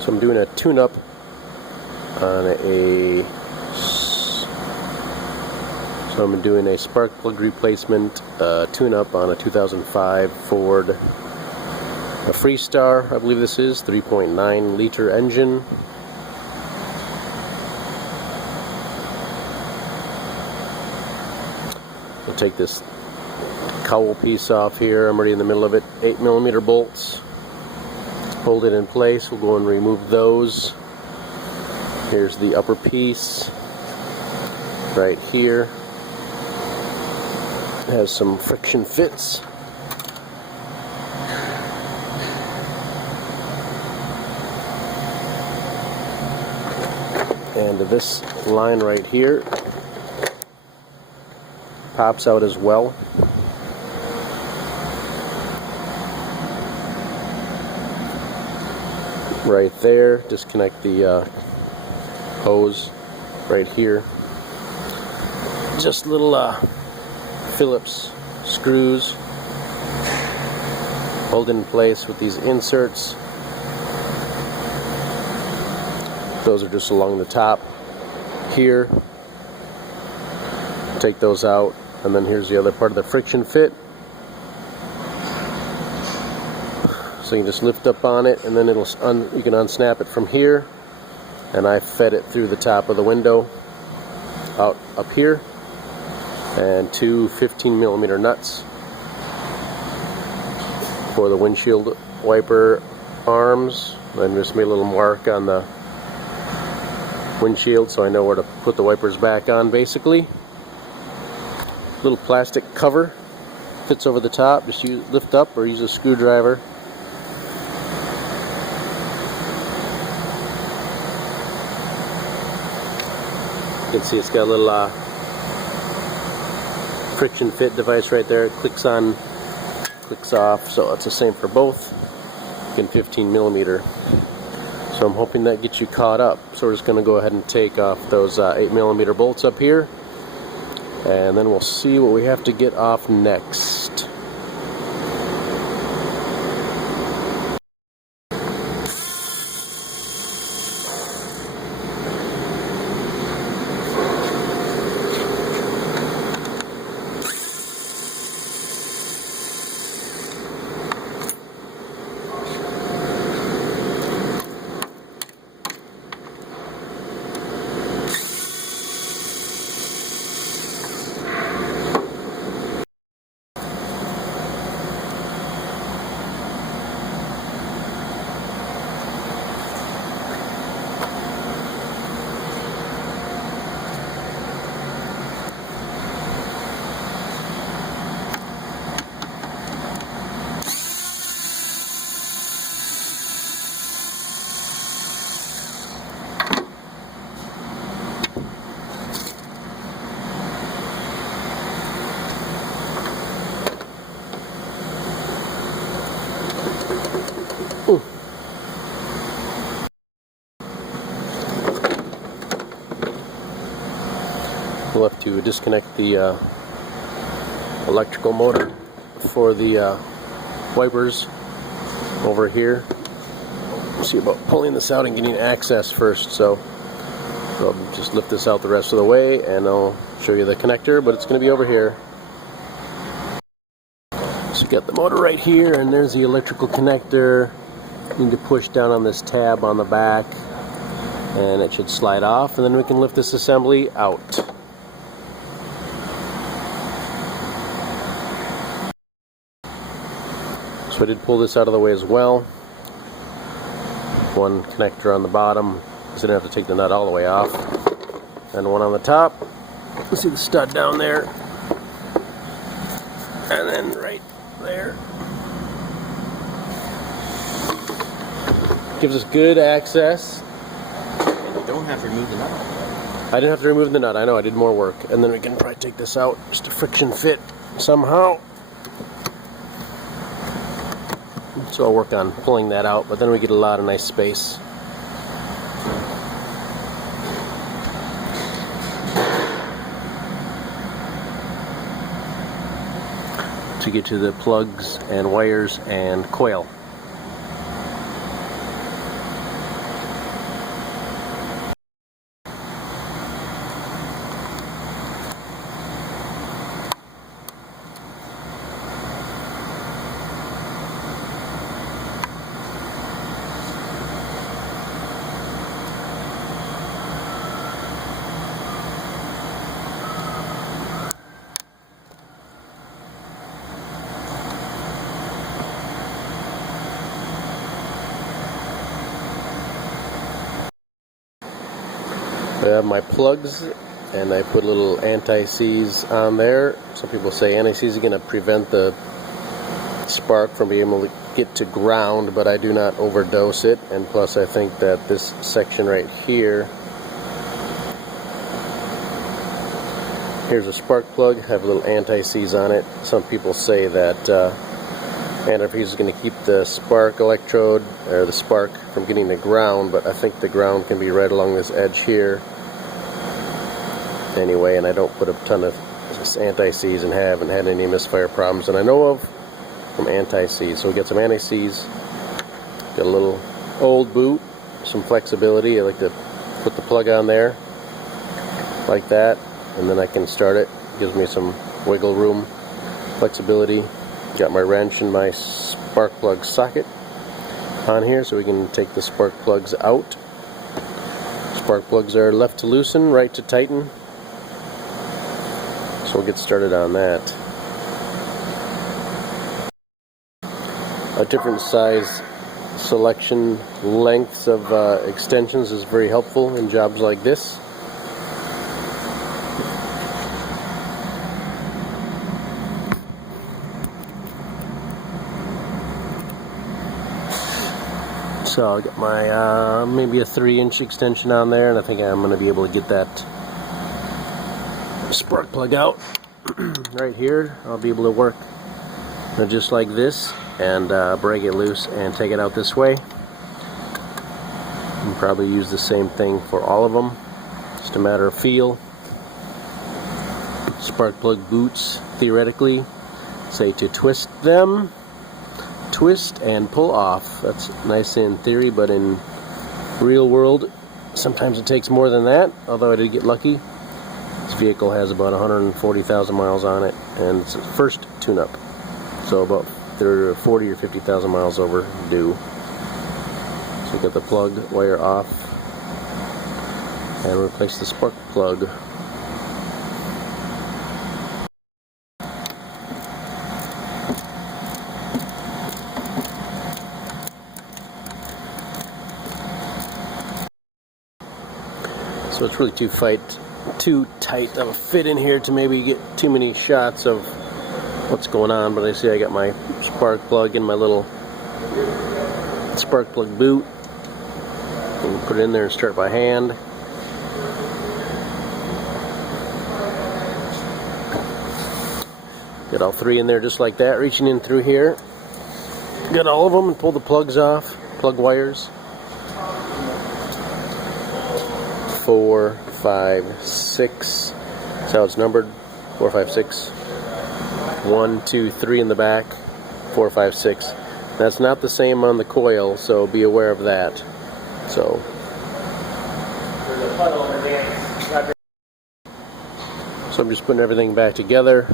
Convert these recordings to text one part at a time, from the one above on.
So I'm doing a tune-up on I'm doing a spark plug replacement tune-up on a 2005 Ford Freestar, I believe this is, 3.9 liter engine. I'll take this cowl piece off here. I'm already in the middle of it. 8mm bolts. Hold it in place. We'll go and remove those. Here's the upper piece right here. It has some friction fits. And this line right here pops out as well. Right there, disconnect the hose right here. Just little Phillips screws. Hold it in place with these inserts. Those are just along the top here. Take those out, and then here's the other part of the friction fit. So you can just lift up on it, and then you can unsnap it from here. And I fed it through the top of the window out up here, and two 15mm nuts for the windshield wiper arms. And just made a little mark on the windshield so I know where to put the wipers back on, basically. Little plastic cover fits over the top. Just lift up or use a screwdriver. You can see it's got a little friction fit device right there. It clicks on, clicks off, so it's the same for both. Again, 15mm. So I'm hoping that gets you caught up. So we're just going to go ahead and take off those 8mm bolts up here, and then we'll see what we have to get off next. We'll have to disconnect the electrical motor for the wipers over here. We'll see about pulling this out and getting access first. So I'll just lift this out the rest of the way, and I'll show you the connector, but it's going to be over here. So you got the motor right here, and there's the electrical connector. You need to push down on this tab on the back, and it should slide off, and then we can lift this assembly out. So I did pull this out of the way as well. One connector on the bottom, so I didn't have to take the nut all the way off. And one on the top. You see the stud down there. And then right there. Gives us good access. And you don't have to remove the nut all the way. I didn't have to remove the nut. I know, I did more work. And then we can probably take this out. Just a friction fit somehow. So I'll work on pulling that out, but then we get a lot of nice space. To get to the plugs and wires and coil. I have my plugs, and I put little anti-seize on there. Some people say anti-seize is going to prevent the spark from being able to get to ground, but I do not overdose it. And plus I think that this section right here, here's a spark plug, I have a little anti-seize on it. Some people say that antifreeze is going to keep the spark electrode, or the spark, from getting to ground, but I think the ground can be right along this edge here anyway, and I don't put a ton of anti-seize and haven't had any misfire problems that I know of from anti-seize. So we get some anti-seize, got a little old boot, some flexibility. I like to put the plug on there like that, and then I can start it. Gives me some wiggle room, flexibility. Got my wrench and my spark plug socket on here, so we can take the spark plugs out. Spark plugs are left to loosen, right to tighten. So we'll get started on that. A different size selection lengths of extensions is very helpful in jobs like this. So I got my maybe a 3-inch extension on there, and I think I'm going to be able to get that spark plug out right here. I'll be able to work just like this and break it loose and take it out this way. And probably use the same thing for all of them. Just a matter of feel. Spark plug boots, theoretically, say to twist them. Twist and pull off. That's nice in theory, but in real world sometimes it takes more than that, although I did get lucky. This vehicle has about 140,000 miles on it, and it's its first tune-up, so about 40 or 50,000 miles overdue. So we got the plug wire off and replace the spark plug. So it's really too tight of a fit in here to maybe get too many shots of what's going on, but I see I got my spark plug in my little spark plug boot. And put it in there and start by hand. Get all 3 in there just like that, reaching in through here. Get all of them and pull the plugs off, plug wires. 4, 5, 6. That's how it's numbered. 4, 5, 6. 1, 2, 3 in the back. 4, 5, 6. That's not the same on the coil, so be aware of that. So I'm just putting everything back together.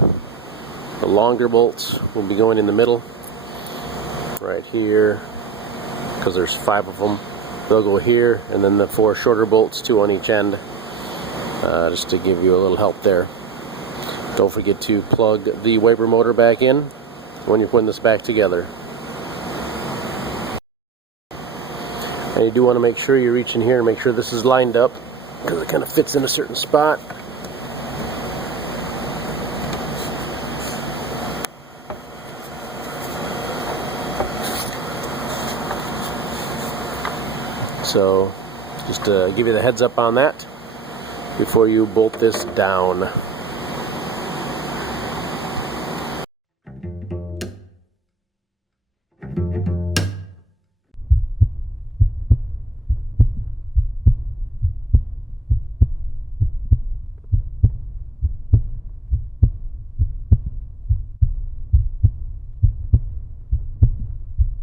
The longer bolts will be going in the middle, right here, because there's 5 of them. They'll go here, and then the 4 shorter bolts, 2 on each end, just to give you a little help there. Don't forget to plug the wiper motor back in when you're putting this back together. And you do want to make sure you reach in here and make sure this is lined up, because it kind of fits in a certain spot. So just to give you the heads up on that before you bolt this down.